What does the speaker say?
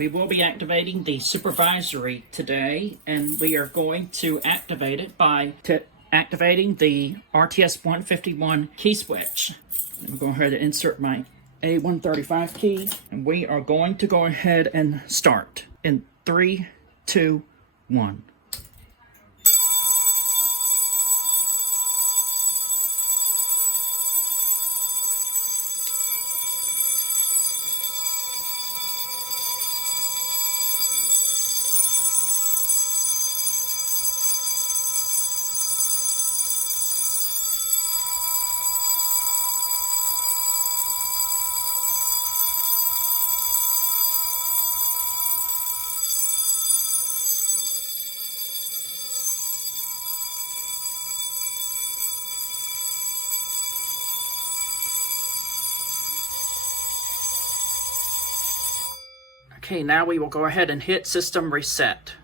We will be activating the supervisory today, and we are going to activate it by activating the RTS-151 Key Switch. I'm going to go ahead and insert my A135 key, and we are going to go ahead and start in 3, 2, 1. Okay, now we will go ahead and hit system reset.